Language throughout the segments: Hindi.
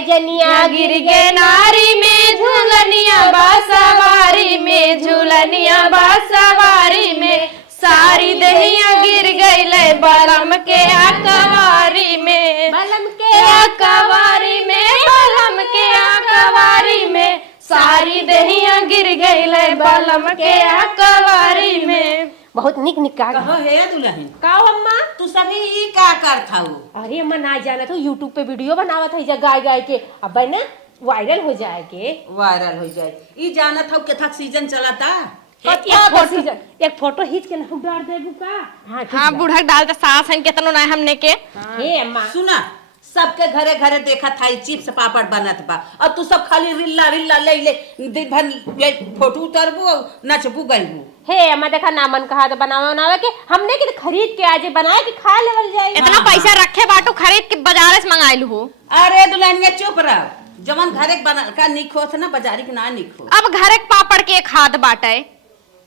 जनिया गिर गए नारी में झूलनिया बासवारी में झूलनिया बासवारी में सारी दहिया गिर गई बलम के अकवारी में बलम के अकवारी में बलम के अकवारी में सारी दहिया गिर गई बलम के अकवारी में। बहुत निक निक का कहो हे दुल्हन का अम्मा तू सभी ई का कर थाऊ। अरे अम्मा ना जाना तो यूट्यूब पे वीडियो बनावत है गाय गाय के अब ना वायरल हो जाएगे वायरल हो जाए ई जानत हूं केथक सीजन चलता एक फोटो खींच के ना डाल देबू का। हां बूढ़ा डाल दे सास है केतनो ना हमने के। हे अम्मा सुना सबके घरे घरे देखा था चिप्स पापड़ बनत बा और तू सब खाली रिल्ला रिल्ला ले ले दिन भर फोटो उतारबू नचबू गईबू। हे अम्मा देखा ना मन कहा तो बनावे के हमने के खरीद के आज बनाए के खा लेवल जाए। इतना पैसा रखे बाटू खरीद के बाजार से मंगाइलू हो। अरे दुल्हनिया चुप रह जवन घरे बना का निक होत ना बाजारी के ना निक हो। अब घरे के पापड़ के खाद बाटे।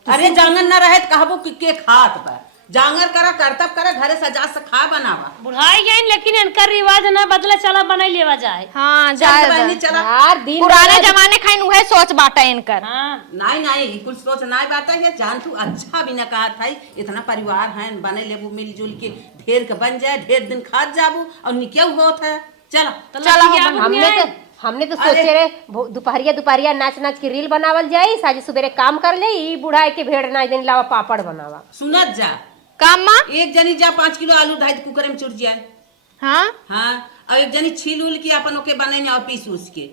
अरे जांगन ना रहे कहबू कि के खात बा जांगर करा करतब करा घरे सजा से खा बनावा बुढ़ाई गई लेकिन इनका रिवाज ना बदले चला बनाई लेवा जाए। हां जाए चला यार दिन पुराने जमाने खाइन उहे सोच बाटे इनकर। हां नहीं नहीं कुल सोच नहीं बात है जान तू अच्छा भी ना कहा था इतना परिवार है बने लेबू मिलजुल के ढेर के बन जाए ढेर दिन खा जाबू और निके होत है। चलो हमने तो सोचे रे दोपहरिया नाच नाच के रील बनावल जाई साजे सुबेरे काम कर ले ई बुढ़ाई के भेड़ ना दिन लावा पापड़ बनावा। सुनत जा काम मां एक जनी जा 5 किलो आलू ढाई कुकर में चुर जाए। हां हां और एक जनी छील उल के अपन ओके बने और पीस उस के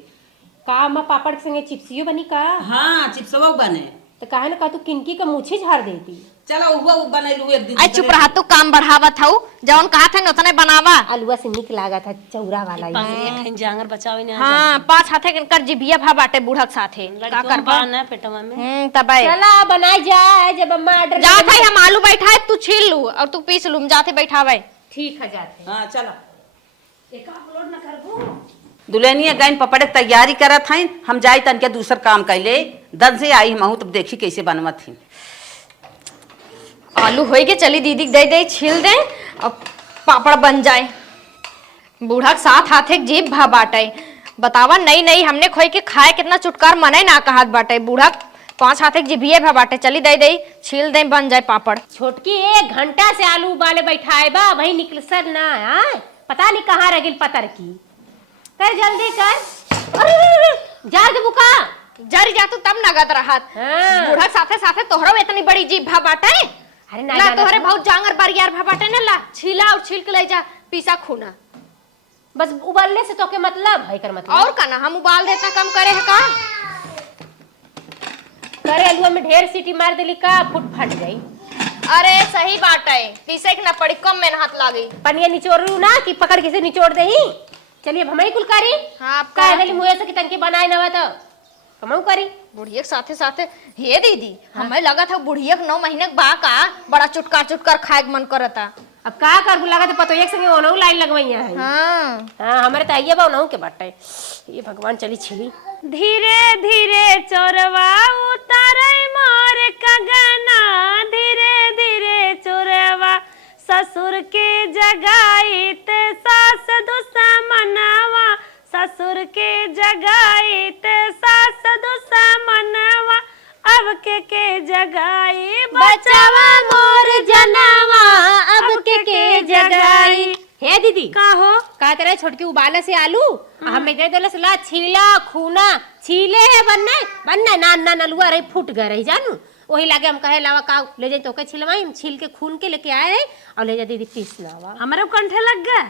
का अम्मा पापड़ के संगे चिप्सियो बनी का। हां चिप्सवा बने तो काहे ना का तू किनकी का मुछे झाड़ देती। चलो वो बनैलू एक दिन आई चुप रहा तू काम बढ़ावत हऊ जौन कहा था उतने बनावा। आलूआ से निक लागा था चौरा वाला कहीं जांगर बचावे ना। हां पांच हाथे इनकर जिभिया भा बाटे बूढ़क साथे का करबा ना पेटवा में। तबे चला बनाई जाए जब अम्मा ऑर्डर जात है हम आलू बैठाए तू छील लू और तू पीस लू जाते बैठावे। ठीक है जाते। हां चलो एक अपलोड ना करबू दुल्हनिया गैन पपड़े की तैयारी करत हैं हम जाई तन के दूसर काम कैले दन से आई हम तब देखी कैसे बनवत थी। आलू होई के चली दीदी दे दे छील दे और पापड़ बन जाए। बूढ़ा साथ हाथे जीभ भा बाटे बतावा नहीं नहीं हमने खोई के खाए कितना चुटकार मने ना कहत बाटे। बूढ़ा 5 हाथे जीभिए भा बाटे चली दे दे छील दे बन जाए पापड़। छोटकी 1 घंटा से आलू उबाले बैठाए बा वही निकल सर ना आए पता नहीं कहाँ रगिल पतर की कर जल्दी कर। अरे जा दे बुका जरी जा तू तब नगद रहत। हाँ। बूढ़ा साथे साथे तोहरो इतनी बड़ी जीभ भा बाटे। अरे ना तोहरे बहुत जांगर बरियार भा बाटे ना ला छीला और छील के ले जा पीसा खूना बस उबालने से तो के मतलब है कर मतलब और का ना हम उबाल देता कम करे है का करे आलूआ में ढेर सीटी मार देली का फुट फट जाई। अरे सही बात है पीसे के ना पड़ी कम मेहनत लागी। पनिया निचोड़ू ना कि पकड़ के से निचोड़ देही। चलिए हम ही कुल करी हां आप कह देली मुए से कि तनके बनाए ना तो हमहू करी। बुढ़िया के साथे साथे हे दीदी हमें लगा था बुढ़िया के 9 महीने के बा का बड़ा चुटकार चुटकार खाए मन करता। अब का कर लगा तो पतो एक संगे ओनहु लाइन लगवैया है। हां हां हमारे तो आइए बा ओनहु के बाटे ये भगवान चली छिली। धीरे धीरे चोरवा उतारे मोर कगना धीरे धीरे चोरवा ससुर के जगाईत सास दुश्मनवा ससुर के जगाईत सास दुश्मनवा अब के जगाई बचावा मोर जनावा अब के जगाई। हे दीदी का हो का तेरे छोटकी उबाले से आलू हमें दे देलस ला छीला खूना छीले है बनने ना नलुआ रही फूट गए रही जानू वही लागे हम कहे लावा का ले जाए तो के छिलवाई हम छील के खून के लेके आए रहे और ले जा दीदी पीसना। हमारे कंठे लग गए।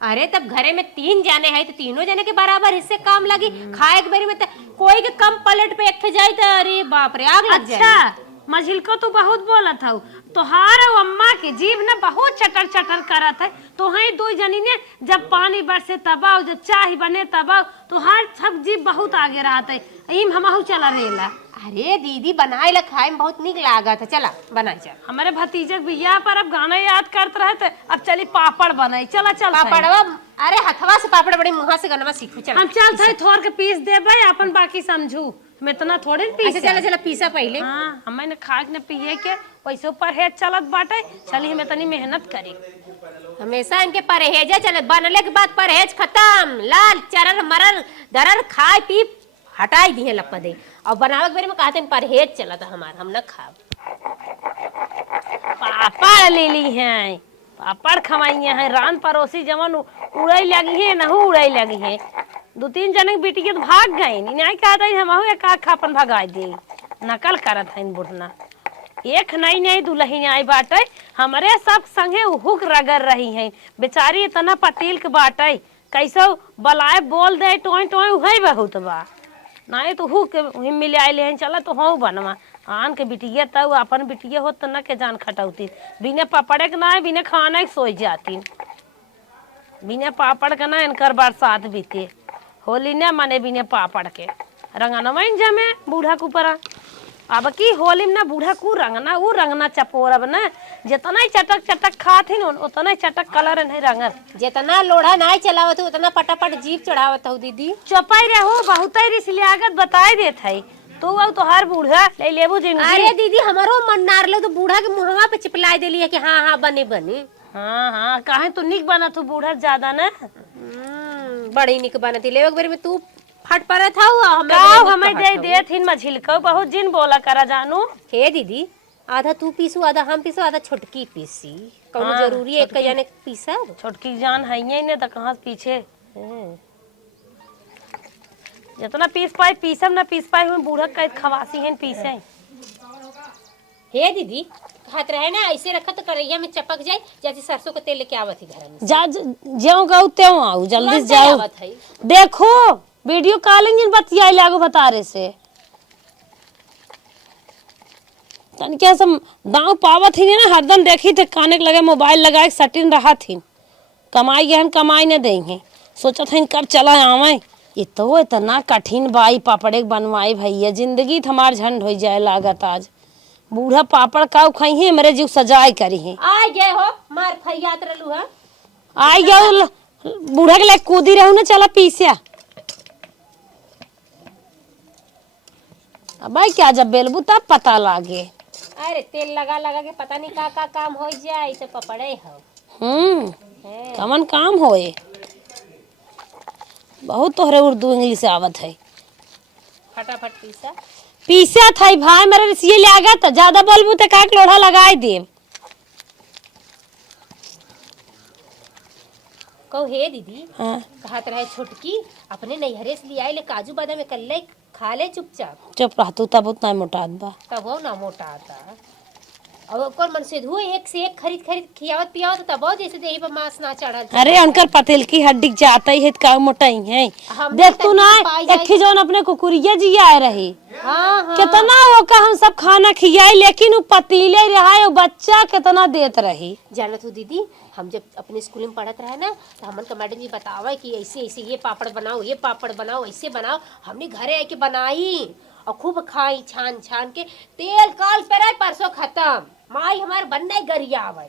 अरे तब घरे में 3 जाने हैं तो तीनों जने के बराबर हिस्से काम लगी खाए के बारे में कोई के कम प्लेट पे एक जाए तो अरे बाप रे आग लग जाए। अच्छा मझिल को तो बहुत बोला था तोहार अम्मा के जीभ ने बहुत चटर चटर करा था तो है 2 जनी ने जब पानी बरसे तबाव जब चाय बने तबाव तोहार सब जीभ बहुत आगे रहा था इम हमहू चला रेला। अरे दीदी बनाए ला खाए में बहुत निक लागा था चला बनाए चल। हमारे भतीजे बियाह पर अब गाना याद करते रहे थे अब चली पापड़ बनाई चला चल पापड़वा अरे हथवा से पापड़ बड़ी मुहा से गनवा सीखू चल। हम चल थे थोड़ के पीस देबे अपन बाकी समझू मैं इतना थोड़े पीस। अच्छा चला चला पीसा पहले। हाँ हमें खाए ने पिए के पैसों पर है चलत बाटे चली हमें तनी मेहनत करी। हमेशा इनके परहेज चले, बनले के बाद परहेज खत्म, लाल चरर मरर दरर खाए पी हटाई दिए लपा दे। और बनावे के बारे में कहते हैं परहेज चलता हमार, हम न खाब। पापड़ ले ली हैं, पापड़ खवाई हैं, रान पड़ोसी जवन उड़ई लगी है नहू उड़ई लगी है। 2-3 जने की बेटी के तो भाग गई, नहीं कहता हम एक आख अपन भगा दे, नकल करत है बुढ़ना। एक नहीं दुल्हन आई बाटे, हमारे सब संगे हुक रगड़ रही है, बेचारी इतना पतील के बाटे, कैसे बलाए बोल दे टोई टोई उही बहुत बा, नहीं तो हुक मिले आए हैं। चला तो हूँ बनवा आन के बिटिया तब अपन बिटिया हो तो न के जान खटौती, बिना पापड़ के ना बिना खाना के सोच जाती, बिना पापड़ के ना इनकर बरसात बीते। होली न मने बिना पापड़ के रंगनवा जमे बूढ़ा के ऊपर। अब की होली में ना बूढ़ा को रंगना वो रंगना चपोर, अब ना जितना चटक चटक खाथिन उतना चटक कलर नहीं रंगत। जितना लोढ़ा नहीं चलावत उतना पटापट जीप चढ़ावत हो दीदी। चपाई रहो बहुत रिसलियागत बताई देत है तो अब तो हर बूढ़ा ले लेबू जिंदगी। अरे दीदी हमारो मन नार लो तो बूढ़ा के मुहवा पे चिपलाई देली है कि हाँ हाँ बने बने। हाँ काहे तो निक बना तू बूढ़ा ज्यादा ना। बड़ी निक बनती ले एक बार में तू फट पड़ा था हमें दे दे थिन मझिलको बहुत जिन बोला करा जानू। हे दीदी आधा तू पीसू आधा हम पीसू आधा छोटकी पीसी कौनो जरूरी है एक जाने पीसा। छोटकी जान है ही नहीं तो कहाँ पीछे जितना पीस पाए पीसम ना पीस पाए हम बूढ़ा कैद खवासी हैं पीसे। हे दीदी हाथ रहे ना ऐसे रखा तो कढ़ैया में चपक जाए जैसे सरसों का तेल लेके आवत ही घर में। जा जाओ गाऊ त्यों आओ जल्दी जाओ। देखो वीडियो कॉलिंग बतियाई लागो बता रहे से तन क्या सब दांव पावत ही ना हरदम देखी थे काने के लगे मोबाइल लगा के सटिन रहा थी कमाई गहन कमाई न देंगे सोचा था कब चला आवे। ये तो इतना कठिन बाई पापड़े बनवाई भैया जिंदगी हमार झंड हो जाए लागत। आज बूढ़ा पापड़ काऊ खाई है मेरे जीव सजाई करी है। आ गए हो मार फरियात रहलू है आई गया बूढ़ा के लिए कूदी रहू ना चला पीसिया। अब भाई क्या जब बेलबू तब पता लागे। अरे तेल लगा लगा के पता नहीं का काम हो जाए इसे पपड़े हो। कमन काम होए बहुत तोहरे उर्दू इंग्लिश आवत है। फटाफट पीसा पीसा था भाई मेरे ये लागत ज्यादा बोलबू तो का लोढ़ा लगाए देव। कहो हे दीदी हाँ कहत रहे छोटकी अपने नैहरे से लिया ले काजू बादाम में कल खा ले चुपचाप चुप रह तू तब उतना मोटात बा तब हो ना मोटा आता और ओकर मन से धुए एक से एक खरीद खरीद खियावत पियावत तब हो जैसे देही पर मांस ना चढ़ल। अरे उनकर पतेल की हड्डी जाता ही है का मोटाई है। देख तू ना एक जोन अपने कुकुरिया जी आए रही हाँ कितना होका हम सब खाना खियाई लेकिन वो पतीले रहा बच्चा कितना देत रही। जानत हो दीदी हम जब अपने स्कूल में पढ़त रहे ना तो हमन का मैडम जी बतावा कि ऐसे ऐसे ये पापड़ बनाओ ये पापड़ बनाओ ऐसे बनाओ हमने घरे आके बनाई और खूब खाई छान छान के तेल काल पे रहे परसों खत्म माई हमारे बनने गरिया आवे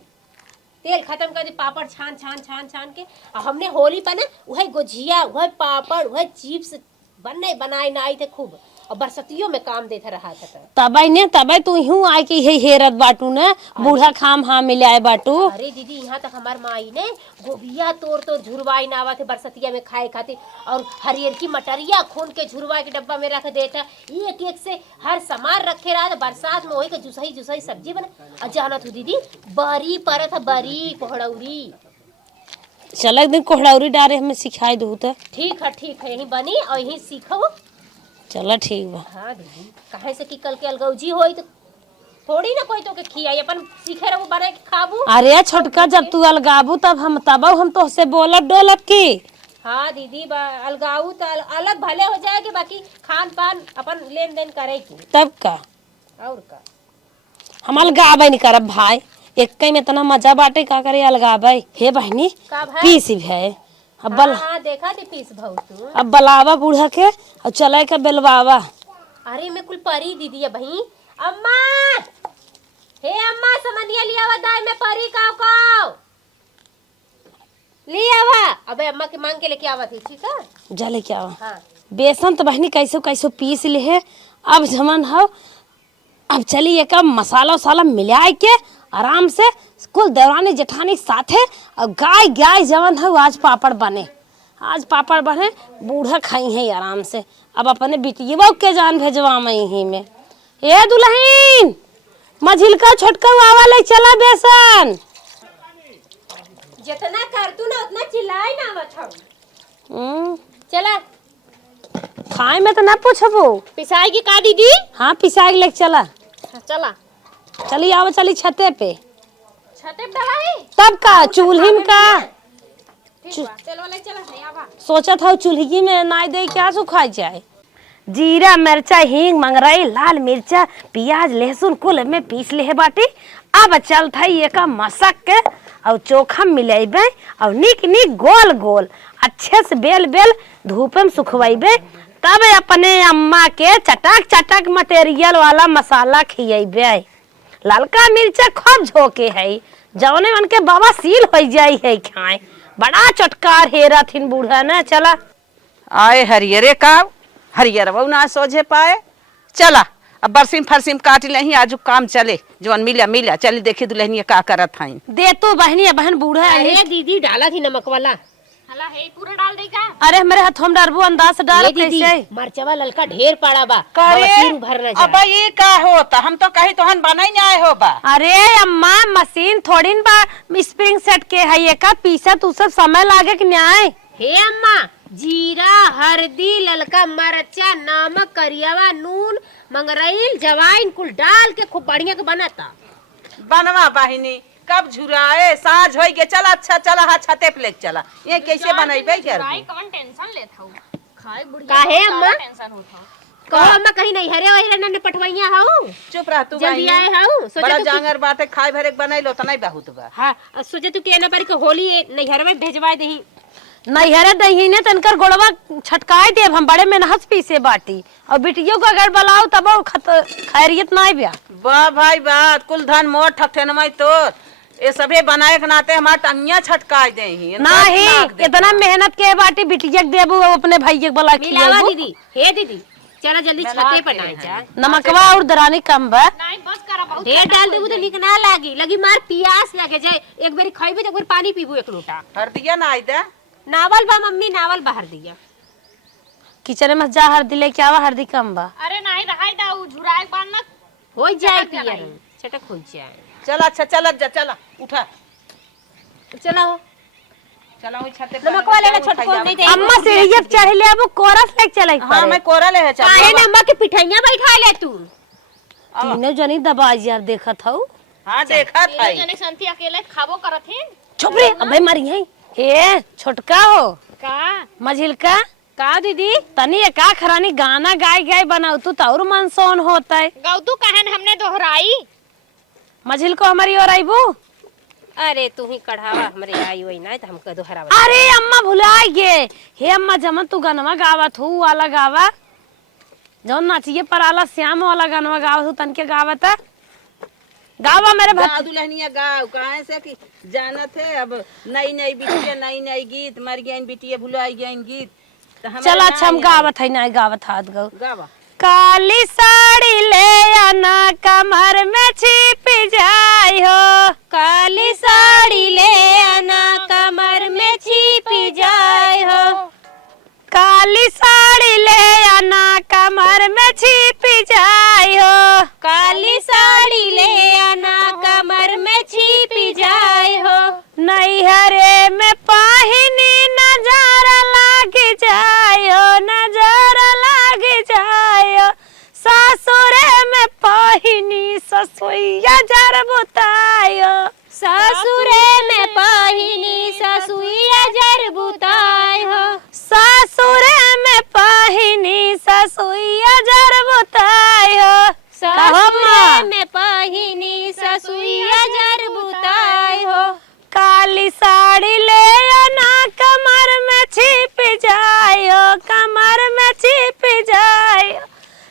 तेल खत्म कर दे पापड़ छान छान छान छान के और हमने होली पर ना वही गुजिया वही पापड़ वही चिप्स बनने बनाए ना आई थे खूब और बरसतियों में काम देता रहा था। तबाई ने तबाई तू यूं आए कि हे हेरत बाटू ने बूढ़ा खाम हाँ मिले आए बाटू। अरे दीदी यहाँ तक हमार माई ने गोबिया तोड़ झुरवाई नावा थे बरसतिया में खाए खातिर और हरियर की मटरिया खून के झुरवाई के डब्बा में रख देता एक एक से हर सामान रखे रहा बरसात में वही के जुसई जुसई सब्जी बना। जाना तू दीदी बरी परत बरी कोहड़ौरी चल एक दिन कोहड़ौरी डारे हमें सिखाई दू तो ठीक है यही बनी और यही सीखो। चलो ठीक बा। हाँ दीदी कहे से कि कल के अलगौजी होई तो थोड़ी ना कोई तो के खियाई अपन सीखे रहो बना के खाबू। अरे छोटका जब तू अलगाबू तब हम तो से बोलब डोलब की। हाँ दीदी अलगाऊ तो अलग भले हो जाएगी बाकी खान पान अपन लेन देन करे की तब का और का हम अलगाबे नहीं करब भाई एक में इतना मजा बाटे का करे अलगाबे। हे बहनी का भाई पीसी है अब बल हाँ देखा थी पीस भाऊ तू अब बलावा बूढ़ा के और चले के बेलवावा। अरे मैं कुल परी दीदी है भाई अम्मा हे अम्मा समनिया लिया हुआ दाई में परी काव लिया हुआ अबे अम्मा के मांग के लेके आवा थी ठीक है जा लेके आवा। हाँ बेसन तो बहनी कैसो कैसो पीस ले है अब जमन हो अब चली एक मसाला वसाला मिला के आराम से कुल देवरानी जेठानी साथे और गाय गाय जवन है आज पापड़ बने, आज पापड़ बने, बूढ़ा खाई है आराम से। अब अपने बिटिया के जान भेजवा मैं यहीं में। ए दुल्हन मझिलका छोटका आवा ले चला बेसन। जितना कर तू ना उतना चिल्लाए ना मत हम। चला खाए में तो ना पूछबो। पिसाई की का दीदी? हाँ पिसाई ले चला। चला चली आवा चली छते पे। छते पे डलाई तब का चूल्ही में का चलो ले चला नहीं आवा। सोचा था चूल्ही में नाई दे क्या सुखा जाए। जीरा मिर्चा हींग मंगरई लाल मिर्चा प्याज लहसुन कुल में पीस ले बाटी। अब चल था ये का मसक के और चोखा मिलेबे और निक निक गोल गोल अच्छे से बेल बेल धूप में सुखवाइबे। तब अपने अम्मा के चटक चटक मटेरियल वाला मसाला खिएबे। ललका मिर्चा खूब झोंके है जौने मन के बाबा सील हो जाई है खाए। बड़ा चटकार हेरा थिन बूढ़ा ना। चला आए हरियरे का हरियर वो ना सोझे पाए। चला अब बरसीम फरसीम काट ले आज काम चले जवन मिला मिला चली देखी दुल्हनिया का करत हई। दे तो बहनी बहन बूढ़ा है। अरे दीदी डाला थी नमक वाला। हला है पूरा डाल देगा। अरे हमारे हाथ हम डरबो अंदाज से डाल ये दीदी कैसे। मरचवा ललका ढेर पड़ा बा। करे मशीन भरना जा। अब ये का होता हम तो कहीं तोहन बनाई नहीं आए हो बा। अरे अम्मा मशीन थोड़ी न बा स्प्रिंग सेट के है ये का पीसा तू सब समय लागे कि न्याय। हे अम्मा जीरा हल्दी ललका मरचा नमक करियावा नून मंगरैल जवाइन कुल डाल के खूब बढ़िया के बनाता। बनवा बहिनी कब झुराए साँझ हो गए। चला अच्छा चला हाँ छते पे लेके चला। ये कैसे बनाइबे कर कौन टेंशन लेत हूं खाए बुढ़िया काहे अम्मा? टेंशन होता कहो अम्मा कहीं नहीं हरे वही रहने पटवैया हाउ। चुप रह तू जल्दी बहिनी। आए हाउ। बड़ा सोचा तू जांगर बाटे खाए भरे बनाई लो तो नहीं बहुत बा। हां सोचे तू के ना पर के होली नैहर में भेजवा देही। नैहरे दही ने तनकर गोड़वा छटकाए दे हम बड़े मेहनत पीसे बाटी और बिटियों को अगर बुलाओ तब खैरियत ना बिया। वाह भाई बात कुल धन मोर ठकठनमई तो ये सभे बनाए के नाते हमार टंगिया छटका दे ही नहीं इतना मेहनत के बाटी बिटिया देबू अपने भैया के बोला मिलावा दीदी। हे दीदी चला जल्दी छते पर ना जा। नमकवा और दरानी कम बा। नहीं बस करा बहुत ढेर डाल देबू तो निक ना लागी लगी मार प्यास लगे जाए। एक बारी खइबे तो एक बार पानी पीबू एक लोटा। हर दिया ना आई दे नावल बा मम्मी नावल बाहर दिया। किचन में जा हल्दी लेके आवा हल्दी कम बा। अरे नहीं रहाई दा झुराए बान ना हो जाए पियर चटक हो जाए। चला अच्छा चला जा चला उठा चलो चला वही छते पे नमक वाले ना छोटको नहीं दे। अम्मा सीढ़िया चढ़ ले अब कोरस लेके चले हां मैं कोरा ले है चल। काहे नमक के पिठैया बैठा ले तू। तीनों जनी दबाज यार देखत हूं। हां देखा था ये जने संती अकेले खाबो करथिन चुप रे अबे मरी है। ए छोटका हो का मझिलका का दीदी तनी का खरानी गाना गाय गाय बनाऊ तू और मन सोन होता है। गौतू कहन हमने दोहराई मझिल को हमारी और आईबू। अरे तू ही कढ़ावा हमरे आई वही ना त हमका दोहरावा। अरे अम्मा भुला गे। हे अम्मा जमन तू गनवा गावत हूँ वाला गावा जौन नाचिए पर आला श्याम वाला गनवा गावत हूँ तन के गावत गावा मेरे गा दुल्हनिया गाँव कहाँ से कि जानत है अब नई नई बिटिया नई नई गीत मर गई बिटिया भुलाई गई गीत तो हमारे चल अच्छा हम ना गावत है ना गावत हाथ गौ। गावा काली साड़ी ले आना कमर में छिप जाय हो। काली साड़ी ले आना कमर में छिप जाए हो। काली साड़ी ले आना कमर में छिप जाय हो। काली साड़ी ले आना कमर में छिप जाए हो। नैहरे में पाहिनी नजारा लाग जायो नजारा लाग जायो। सासुरे में पाहिनी ससुइया जर बुतायो। ससुरे में पाहिनी ससुइया जर बुताए हो। सासुरे में पाहिनी ससुइया जर बुतायो। ससुरे में पाहिनी ससुइया जर बुताए हो। काली साड़ी ले आना कमर में छिप जायो कमर में छिप जायो।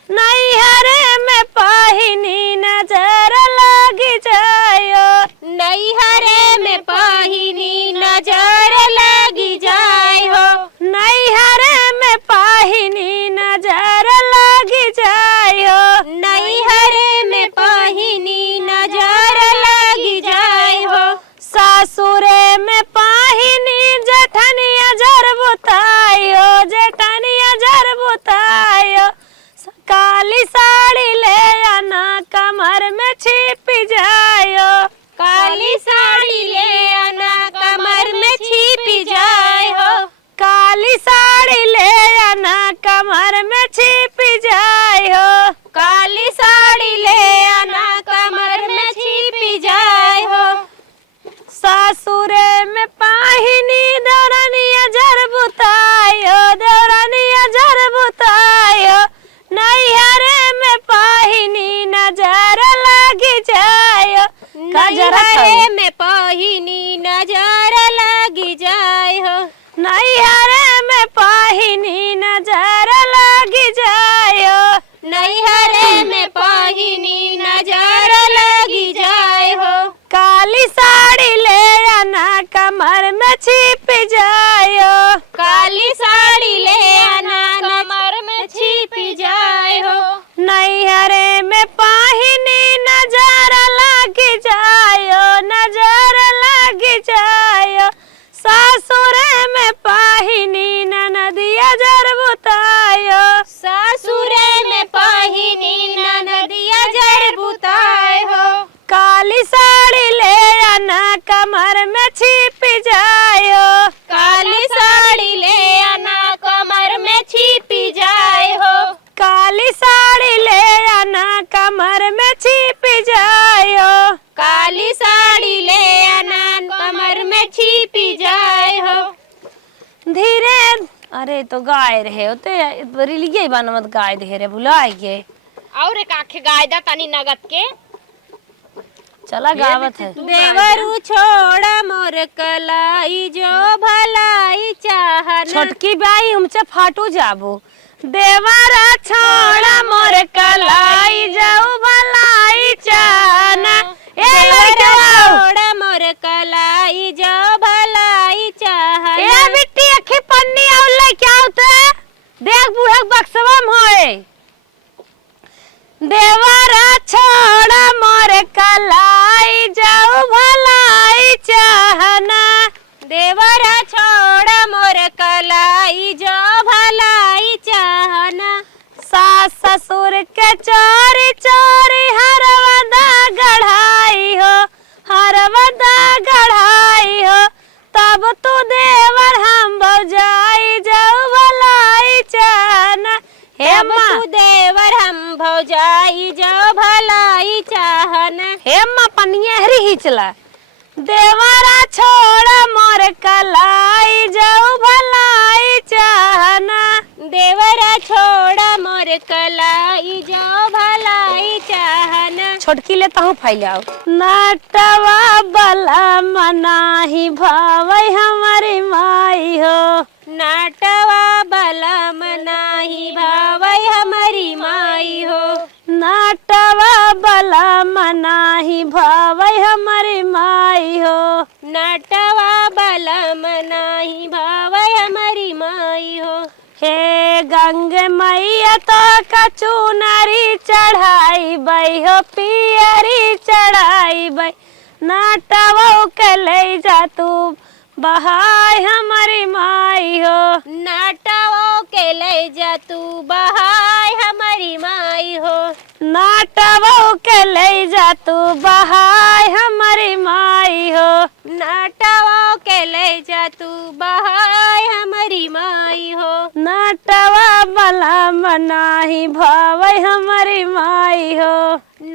नैहरे में पाहिनी नजर लग जायो। नैहरे में पाहिनी नजर लगी जाए हो। नैहरे में पाहिनी नजर लग जायो। नैहरे में पाहिनी नजर लगी सासुरे में पाहिनी देवरानिया जर बुतायो देवरानिया जर बुतायो नैहरे में पाहिनी नजर लगी जायो नैहरे में पाहिनी नजर लगी जाय हो नैहरे में पाहिनी नजर लगी जायो नैहरे में पाहिनी नजर लगी जाय हो काली साड़ी ले आना कमर में छिप जायो काली साड़ी ले आना कमर में छिप जाय हो नैहरे में पाहिनी नजर लगी जायो नजर लगी जायो सासुरे में पाहिनी ननदिया जर बुतायो सासुरे में पाहिनी ननदिया जर बुताय हो काली साड़ी ले आना कमर में छिप जायो काली साड़ी ले आना कमर में छिप जाय हो काली साड़ी ले आना कमर में छिप जायो काली साड़ी ले आना कमर में छिप जाय हो धीरे अरे तो गाय रहे होते रिलिए बन मत गाय दे रे भुलाए गे और एक आखे गायदा तनी नगद के चला गावत है देवरू छोड़ मोर कलाई जो भलाई चाहना छोटकी बाई हमसे फाटू जाबो देवरा छोड़ा मोर कलाई जाऊ भलाई चाहना ए लड़का छोड़ मोर कलाई जो भलाई चाहना ए बिट्टी अखी पन्नी औले क्या होते देख बूढ़ा बक्सवा में होए देवरा छोड़ा मोर कलाई जाऊ भलाई चाहना देवरा छोड़ मोर कलाई जो भलाई चाहना सास ससुर के चोरी चोरी हरवदा गढ़ाई हो हरवदा गढ़ाई हो तब तू देवर हम भौजाई जाऊ भलाई चाहना हे तब माँ तू देवर हम भौजाई जो भलाई चाहना हे माँ पनिया हरी हिचला देवरा छोड़ मोर कलाई जाऊ भलाई चाहना देवरा छोड़ मोर कलाई जो भलाई चाहना छोटकी लेता हूँ फैलाओ नटवा बला मनाही भावै हमारी माई हो नाटवा बलम नाही भावै हमारी माई हो नटवा बला मनाही भावै हमारी माई हो नाटवा बलम नाही भावै हमारी माई हो हे गंग मैया तो कचू नारी चढ़ाई बई हो पियरी चढ़ाई बई नाटवा के ले जा तू बहाय हमारी माई हो नाटवो के ले जा तू बहाय हमारी माई हो नाटवा के ले जा तू बहाय हमारी माई हो नाटवो के ले जा तू बहाय हमारी माई हो नाटवा बला मनाही भावै हमारी माई हो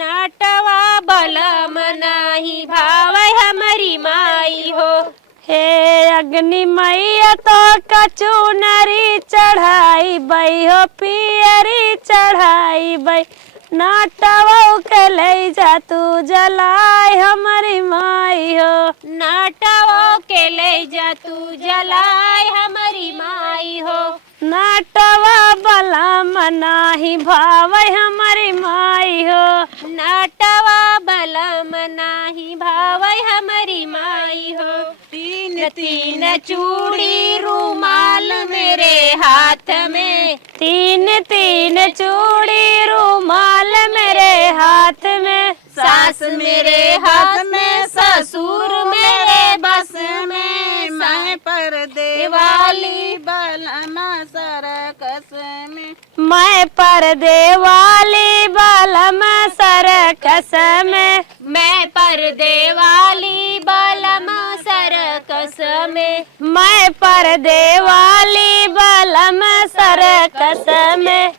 नाटवा बलम नाही भावै हमारी माई हो हे अग्नि मैया तो कचू नरी चढ़ाई बई हो पियरी चढ़ाई बई नाटवा के ले जा तू जलाय हमारी माई हो नाटवो के ले जा तू जलाय हमारी माई हो नाटवा बला मनाही भावै हमारी माई हो नाटवा बलम नाही भावै हमारी माई हो तीन तीन चूड़ी रूमाल मेरे हाथ में तीन तीन चूड़ी रूमाल मेरे हाथ में सास मेरे हाथ में ससुर मेरे बस में मैं पर्दे वाली बलमा सरकस में मैं पर्दे वाली बलम सरकस में मैं पर्दे वाली बलमा सरकस में मैं पर्दे वाली बलम सरकस में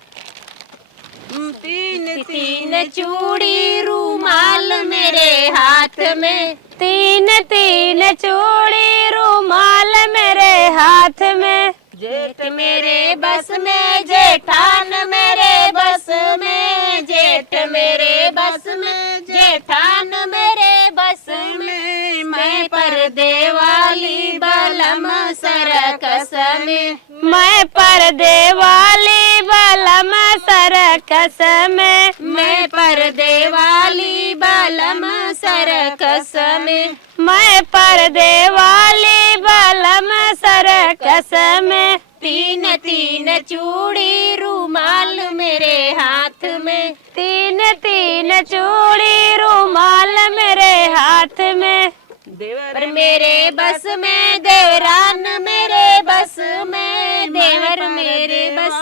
तीन तीन चूड़ी रूमाल मेरे हाथ में तीन तीन चूड़ी रुमाल मेरे हाथ में। जेठ मेरे बस में जेठान मेरे बस में, जेठ मेरे बस में जेठान मेरे बस में, मैं पर्दे वाली बलम सरकस में, मैं पर्दे वाली बलम सरकस में, मैं पर्दे वाली बलम सरकस में, मैं पर्दे वाली बलम सरकस में। तीन तीन चूड़ी रुमाल मेरे हाथ में, तीन तीन चूड़ी रुमाल मेरे हाथ में। पर मेरे बस में देवरान मेरे बस में, देवर मेरे बस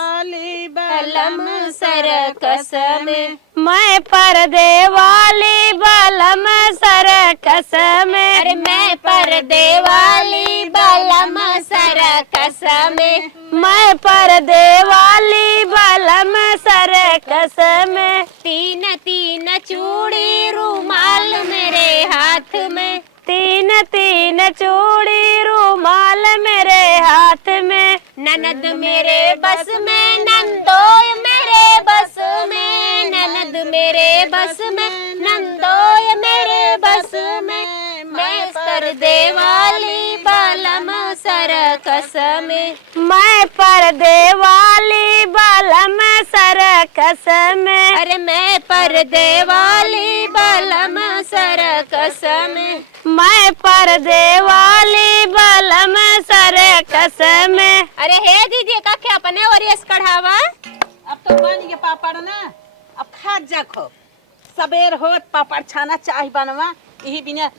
बलम सरकस में, मैं पर्दे वाली बलम सरकस में। अरे मैं पर्दे वाली बलम सरकस में, मैं पर्दे वाली बलम सरकस में। तीन तीन चूड़ी रुमाल मेरे हाथ में, तीन तीन चूड़ी रुमाल मेरे हाथ में। ननद मेरे बस में नंदोय मेरे बस में, ननद मेरे बस में नंदोय मेरे बस में, मैं पर्दे वाली बलम सरकस में, मैं पर्दे वाली बलम सरकस में। अरे मैं पर्दे वाली बलम सरकस में, मैं पर्दे वाली बलम सरकस में। अरे हे दीदी का क्या अपने और ये कढ़ावा अब तो बन गए पापड़ ना, अब खा जा खो। सबेर होत पापड़ छाना चाय बनवा, यही बिना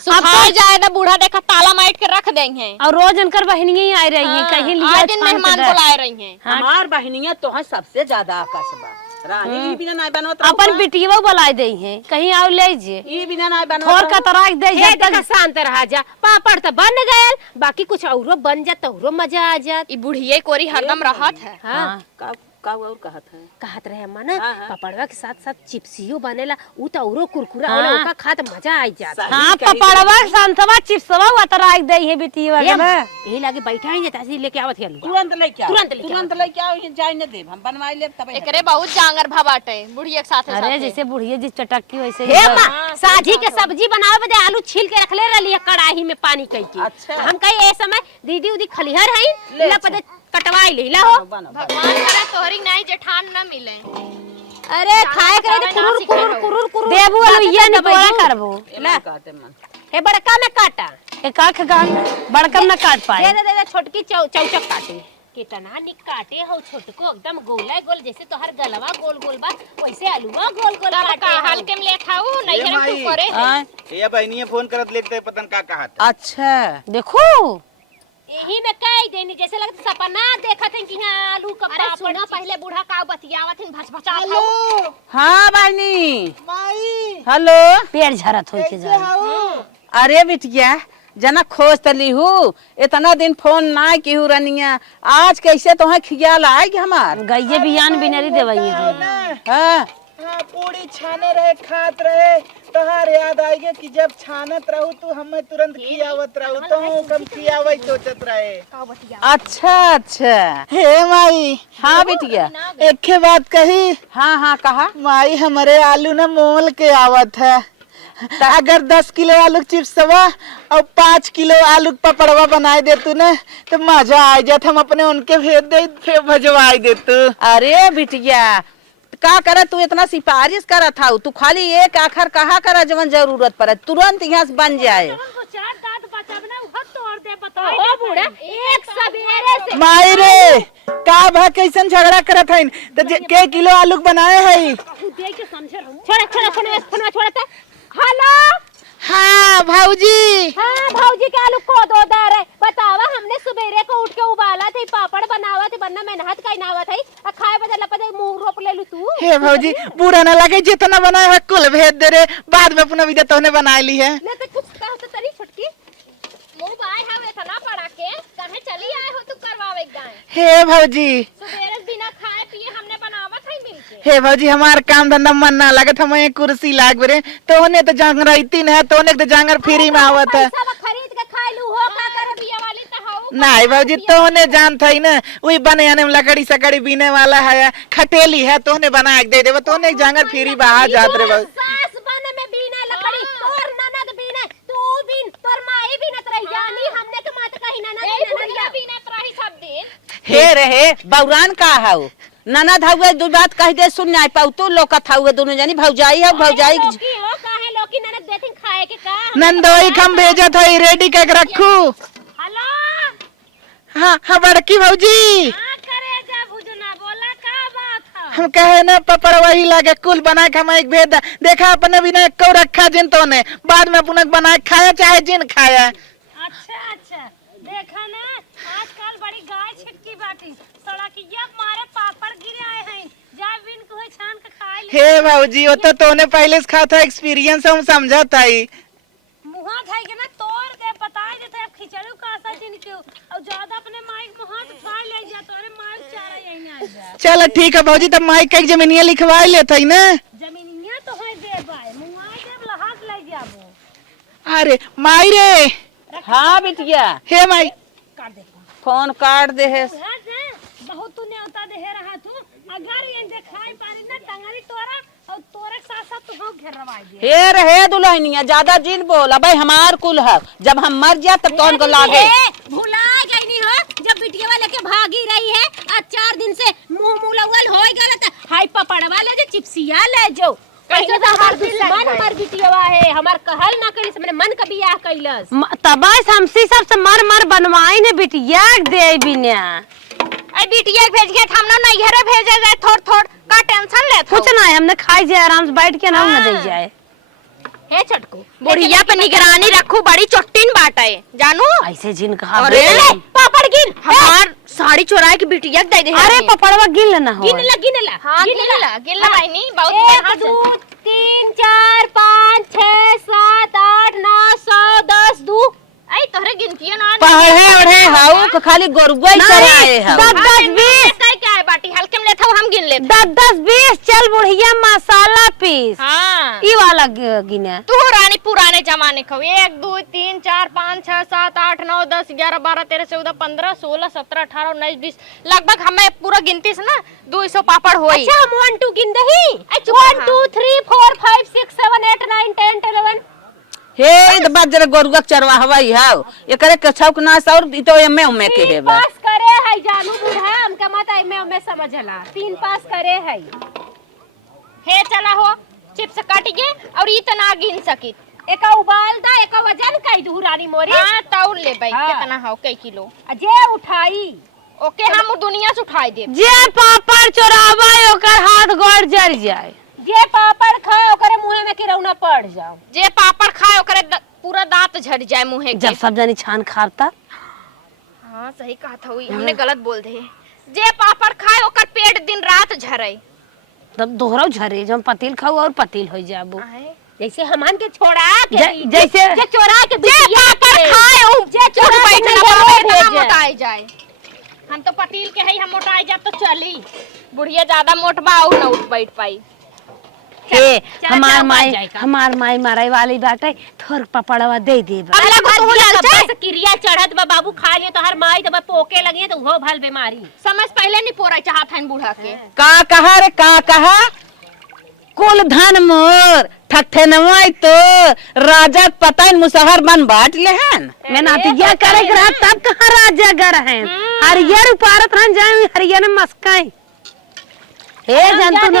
सुखा जाए ना, बूढ़ा देखा ताला माइट के रख देंगे। और रोज उनकर बहनियां ही आ रही हैं, कहीं लिया आज दिन मेहमान को लाए रही हैं। हमार बहनियां तो है सबसे ज्यादा आकाशबा रानी, ई बिना नहीं बनवत अपन बिटिया बुला दे हैं, कहीं आओ ले जे ई बिना नहीं बनवत थोर का तराक दे हे देखा शांत रहा जा, पापड़ तो बन गए, बाकी कुछ औरो बन जात औरो मजा आ जात। ई बुढ़िये कोरी हरदम रहत है। हाँ का और कहत है कहत रहे अम्मा ना, हाँ, हाँ। पापड़वा के साथ साथ चिप्सियो बनेला, उ तो औरो कुरकुरा होला, ओका खात मजा आ जात। हाँ पपड़वा संतवा चिप्सवा तराक दे हैं बिटिया ये के। यही लागे बैठा ही जाता ऐसे लेके आवत है आलू तुरंत लेके आओ, तुरंत लेके आओ। तुरंत लेके आओ, ये जाय न देब हम बनवाई लेब तब एकरे बहुत जांगर भा बाटे बुढ़िया के साथे अरे साथे। जैसे बुढ़िया जी चटक्की वैसे हे माँ साझी के सब्जी बनावे बदे आलू छील के रखले रही कड़ाही में पानी कई के। अच्छा। हम कही ए समय दीदी उदी खलिहर है ले ला पदे कटवाई लेला हो। बनो भगवान करे तोहरी नहीं जेठान न मिले। अरे खाए करे कुरुर कुरुर कुरुर कुरुर देबू अलुइया नहीं तोरा करबो। ला कहते मन हे बड़का में काटा एक आंख गान बड़कम न काट पाए। दे छोटकी चौचक काटे कितना निक काटे हो छोटको एकदम गोला गोल जैसे तोहर गलवा गोल गोल बा वैसे आलूवा गोल गोल काटे हल्के में ले खाऊ नहीं है तू करे है। ये बहनिया फोन करत लेते पतन का कहा अच्छा देखो यही में कह देनी जैसे लगता सपना देखत हैं कि हां आलू का अरे सुनो पहले बूढ़ा का बतियावत हिन भचभचा खाऊ। हाँ बहनी हेलो पेड़ झरत होई के जा। अरे बिटिया जना खोज तली हूँ, इतना दिन फोन ना की हूँ रनिया, आज कैसे तो खियाल आएगी हमार गइये बियान बिनरी देवई है। हाँ हाँ पूरी छाने रहे खात रहे, तोहार याद आई गया कि जब छानत रहू तू हमें तुरंत खियावत रहू, तो कम खियावे सोचत रहे। अच्छा अच्छा हे माई हाँ बिटिया एक बात कही, हाँ हाँ कहा माई हमारे आलू न मोल के आवत है, अगर 10 किलो आलू चिप्सवा और 5 किलो आलू पपड़वा बनाए दे तू न तो मजा आ जात, हम अपने उनके भेज दे फिर भजवाई दे तू। अरे बिटिया का करे तू इतना सिफारिश करा था, तू खाली एक आखर कहा करा जवन जरूरत पड़े तुरंत यहाँ से बन जाए। चार दांत बचावना उहत तोड़ दे बता। ओ बूढ़ा एक सवेरे से माई रे का भा कैसन झगड़ा करत हइन, तो के किलो आलू बनाए है। दे के समझे रहूं। छोड़ा छोड़ा छोड़ा फोनवा छोड़ता। हेलो हाँ भाऊजी हाँ भाऊजी के आलू को दो दे रहे बतावा, हमने सुबेरे को उठ के उबाला थे पापड़ बनावा थे बनना मेहनत का नावा था खाए बदला पता मुंह रोप ले लू तू। हे भाऊजी बुरा ना लगे, जितना बनाया है कुल भेज दे रे, बाद में अपना विदा तोहने बना ली है। ले तो कुछ कहो तो तरी छुटकी मुंह बाय हवे इतना पड़ा के कहे चली आए हो तू करवावे गाय। हे भाऊजी सुबेरे बिना खाए पिए हमने बनावत है मिलके। हे भौजी हमार काम धंधा मन ना लगत, हम एक कुर्सी लाग बरे तो उन्हें तो जांगर रहती न है, तो उन्हें तो जांगर फ्री में आवत है। सब खरीद के खा लू हो का कर बिया वाली तो हाउ नहीं भौजी तो उन्हें जान था ही ना, वही बने आने में लकड़ी सकड़ी बीने वाला है, खटेली है तो उन्हें बना के दे देव, तो उन्हें जांगर फ्री बाहर जात रे भौजी। सास बने में बीना लकड़ी, तोर ननद बीने, तू बीन, तोर माई बीनत रही जानी, हमने के मात कही ननद बीनत रही सब दिन। हे रहे बौरान का हाउ ननद हउए दू बात कह दे सुन नहीं पाऊ तू लोकत हउए दोनों जानी भौजाई है भौजाई लोकी हो काहे लोकी ननद देथिन खाए के का। नंदोई हम भेजा था रेडी करके रखू। हेलो हाँ हाँ बड़की भौजी का करे जा बुझना बोला का बात है। हम कहे ना पपड़ वही लागे कुल बना के हम एक भेद देखा अपने बिना को रखा जिन तो ने बाद में पुनः बना के खाया चाहे जिन खाया। अच्छा अच्छा देखा ना आजकल बड़ी गाय छिटकी बाटी सड़किया मारे पापड़ गिरे आए हैं जा बिन को छान के खा ले। हे भौजी वो तो ने पहले से खा था एक्सपीरियंस हम समझा था ही। मुहा खाई के ना तोड़ दे बता देते अब खिचड़ी का सा दिन के और ज्यादा अपने माइक मुहा से खा ले जा तोरे माइक चारा यही ना आ जा। चलो ठीक है भौजी तब माइक कई जमीनिया लिखवा लेते ही ना। जमीनिया तो है दे बाय मुहा जब लहास ले जाबो। अरे माई रे हाँ बिटिया हे माई काट दे फोन काट दे है बहुत तूने उता दे रहा तू अगर ये देखाई पानी ना टंगरी तोरा और तोरे साथ साथ तू घेरवाई दे। हे रहे दुल्हनिया ज्यादा जिन बोला भाई हमार कुल है जब हम मर जा तब कौन को लागे। भुला गई नहीं हो जब बिटिया वाले के भागी रही है आज 4 दिन से मुंह मुलवल होई गलत हाई पपड़वा ले जो चिप्सिया ले जो कैसे तो हमार दुश्मन हमार बिटियावा है हमार कहल ना करी हमने मन का बियाह कैलस तबाई हमसी सब से मर मर बनवाई ने बिटिया दे बिना आई बिटिया भेज के हम ना नैहरे भेजे जाए थोड़ थोड़ का टेंशन ले कुछ ना है हमने खाई जाए आराम से बैठ के ना दे जाए। है चटको बुढ़िया पे निगरानी रखू बड़ी चोटिन बाटे जानू। ऐसे जिन कहा अरे पापड़ गिन हमार साड़ी चुराए के बिटिया दे दे। अरे पपड़वा गिन लेना हो गिन ला हाँ गिन ला नहीं बहुत मेहनत 1 2 3 4 5 6 7 8 9 10 10 2 आई तोहरे गिनतिया ना पढ़े ओढ़े हाउ को खाली गोरुआ ही चराए है 10 10 20 काय क्या है बाटी हल्के में लेता हूं हम गिन लेते 10 10 20 चल बुढ़िया मसाला पीस हां ई वाला गिने तू रानी पुराने जमाने को 1 2 3 4 5 6 7 8 9 10 11 12 13 14 15 16 17 18 19 20 लगभग हमें पूरा गिनती से ना 200 पापड़ होई। अच्छा हम 1 2 गिन दही 1 2 3 4 5 6 7 8 9 10 11 हे द बात जरा गोरुआ चरवा हवाई हाउ एकरे के छौक ना और ई तो एमे उमे के है पास करे है जानू बूढ़ा हमका मत में समझला 3 पास करे है हे चला हो चिप्स काट के और इतना गिन सकी एका उबाल दा एका वजन कई दू रानी मोरी। हां तौल ले भाई हाँ। कितना हो कई किलो जे उठाई ओके हम दुनिया से उठाई दे। जे पापड़ चोरावा ओकर हाथ गोड़ जर जाए जे पापड़ खाए ओकरे मुंह में किरौना पड़ जाओ जे पापड़ खाए ओकरे पूरा दांत झड़ जाए मुंह के जब सब जानी छान खाता। हां सही कहा था हुई हमने गलत बोल दे। जे पापड़ खाए ओकर पेट दिन रात झरे तब दोहराव झरे जब पतील खाऊ और पतील हो जाबो जैसे हमान के छोड़ा के जैसे जे चोरा के जे पापड़ खाए ओ जे चोरा के इतना मोटाई जाए हम तो पतील के है हम मोटाई जा तो चली बुढ़िया ज्यादा मोटबा और न उठ बैठ पाई। हे हमार माई मारे वाली बाटे थोर पपड़वा दे दे अगला को तू ललचा क्रिया चढ़त बा बाबू खा लिए तो हर माई तो पोके लगी तो वो भल बीमारी समझ पहले नहीं पोरा चाहत है बूढ़ा के का कहा रे का कहा कुल धन मोर ठट्ठे नवाई तो राजा पता मुसहर बन बांट ले हन मैं नातिया करे रहा तब कहां राजा घर है हरियर उपारत रहन जाए हरियर में मस्काई हे जंतु ना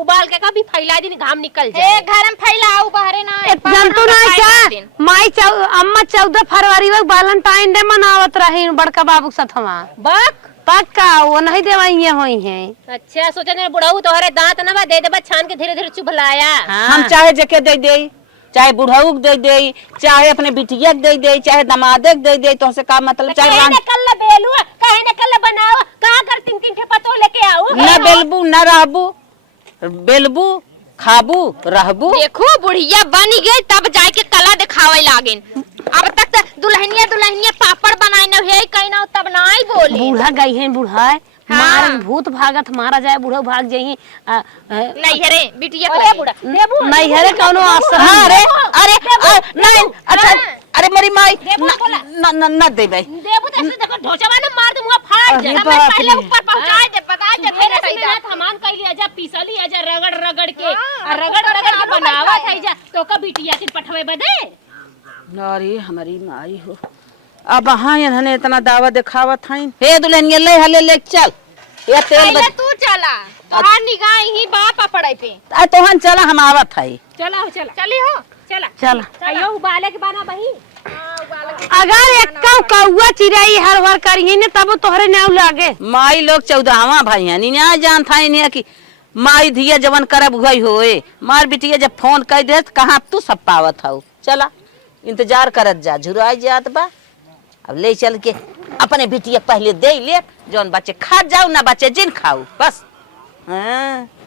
उबाल के कभी फैला दिन घाम निकल जाए ए घर में फैलाओ बाहरे ना जंतु ना क्या माई अम्मा 14 फरवरी में वैलेंटाइन डे मनावत रही बड़का बाबू साथवा बक पक्का वो नहीं देवाई होई है। अच्छा सोचने बुढ़ऊ तोहरे दांत ना बा दे देबा छान के धीरे धीरे चुभलाया हम चाहे जके दे दे चाहे बुढ़ऊ दे दे चाहे अपने बिटिया दे दे चाहे दमादे दे दे तो से का मतलब चाहे कहे न कल बेलू कहे न कल बनाओ का कर 3 ठे पतो लेके आओ न बेलबू न रहबू बेलबू खाबू रहबू देखो बुढ़िया बन गई तब जाके कला दिखावे लागेन अब तक तो दुल्हनिया पापड़ बनाई न है कहीं ना तब ना ही बोली बूढ़ा गई है बूढ़ा मारन भूत भागत मारा जाए बूढ़ो भाग जाई नहीं है रे बिटिया अरे बुढ़ा देबू नहीं हरे कौनो आसर हाँ अरे अरे नहीं अच्छा अरे मेरी माई न दे भाई देबू तो ऐसे देखो ढोचवा ना मार दूंगा फाड़ जा मैं पहले ऊपर पहुंचा दे बता दे मेरे से मेहनत हमान कैली आजा पीसली आजा रगड़ रगड़ के रगड़ रगड़ के बनावा था जा तो का बिटिया के पठवे बदे अरे हमारी माई हो अब हाँ इन्होंने इतना दावा दिखावत हईन हे दुल्हन ये ले हले ले चल ये तेल पहले तू चला तोहार निगाह ही बाप पड़े पे तोहन चला हम आवत हई चला चला चली हो चला चल अयो उबाले के बना बही अगर एक्का कौआ चिड़ै हर हर करिए ने तब तोहरे नाव लागे माई लोग 14वां भाई हैं नी ना जान था इन्हें कि माई धिया जवन करब हुई होए मार बिटिया जब फोन कर दे कहाँ तू सब पावत हो चला इंतजार करत जा झुराई जात बा अब ले चल के अपने बिटिया पहले दे ले जौन बच्चे खा जाओ ना बच्चे जिन खाओ बस हाँ